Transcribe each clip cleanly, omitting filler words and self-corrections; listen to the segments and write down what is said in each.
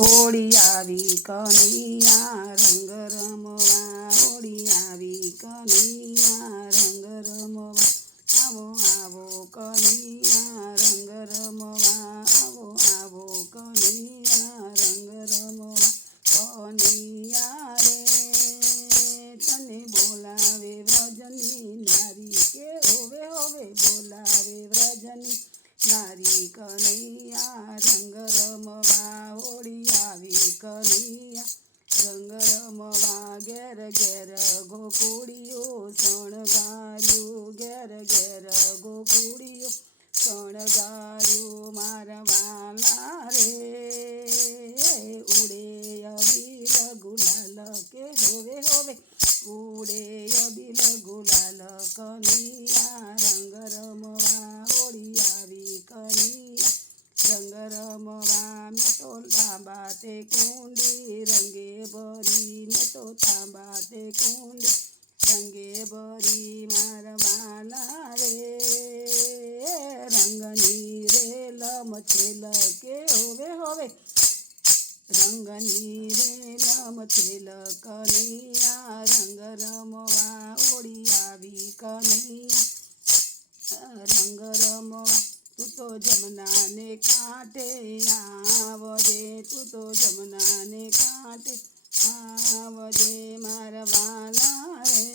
હોળી આવી કનૈયા રંગ રમવા, હોળી આવી કનૈયા રંગ રમવા, આવો આવો કનૈયા રંગ રમવા, આવો આવો કનૈયા રંગ રમવા. કનૈયા રે તને બોલાવે વ્રજની નારી, કે હોવે હોવે બોલાવે વ્રજની નારી. કનૈયા રંગ રમવા, હોળી આવી કનૈયા રંગ રમવા. ઘેર ઘેર ગોકુળીઓ શણગાર્યું, ઘેર ઘેર ગોકુળીઓ શણગાર્યું. મારા વાલા રે ઉડે અબીલ ગુલાલ, કે હોવે હોવે ઉડે અબીલ ગુલાલ. કનૈયા રંગ રમવા, હોળી આવી કનૈયા રંગ રમવા. મેં તો તાંબા તે કુંડી રંગે ભરી, મેં તો તાંબા તે કુંડી રંગે ભરી. મારા વાલા રે રંગની રેલ મચેલ, કે હોવે હોવે રંગની રેલ મચેલ. કનૈયા રંગ રમવા, હોળી આવી કનૈયા રંગ રમવા. તું તો જમનાને કાંઠે આવજે, તું તો જમનાને કાંઠે આવજે. મારા વાલા રે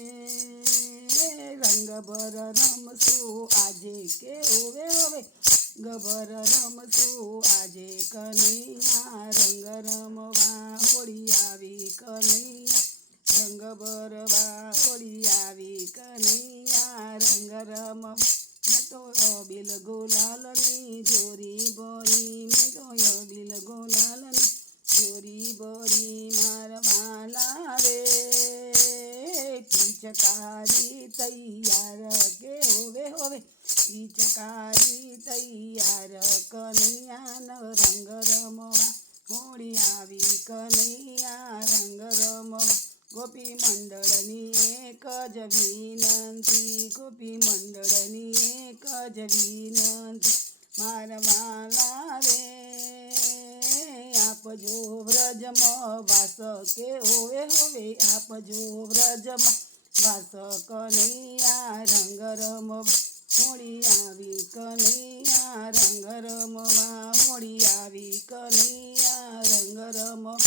રંગભર રમશું આજે, કે હોવે હોવે ગભર રમશું આજે. કનૈયા રંગ રમવા, હોળી આવી કનૈયા રંગ ભરવા, હોળી આવી કનૈયા રંગ રમવા. મેં તો અબીલ ગુલાલની જોરી ભરી, મેં તો અબીલ ગુલાલની જોરી ભરી. મારા વાલા રે પિચકારી તૈયાર, કે હોવે હોવે પિચકારી તૈયાર. કનૈયાનો રંગ રમવા, હોળી આવી કનૈયા રંગ રમવા. ગોપી મંડળની એક જ વિનંતી, ગોપી મંડળની એક જ વિનંતી. મારા વાલા રે આપજો વ્રજમાં વાસ, કે હોવે હોવે આપજો વ્રજમાં વાસ. કનૈયા રંગ રમવા, હોળી આવી કનૈયા રંગ રમવા, હોળી આવી કનૈયા રંગ રમવા.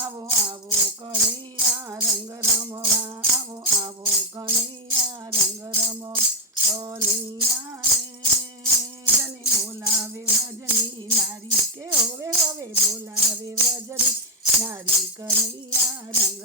આવો આવો કનૈયા રંગ રમવા, આવો આવો કનૈયા રંગ રમવા. કનૈયા રે તને બોલાવે વ્રજની નારી, કે હોવે હોવે બોલાવે વ્રજની નારી. કનૈયા રંગ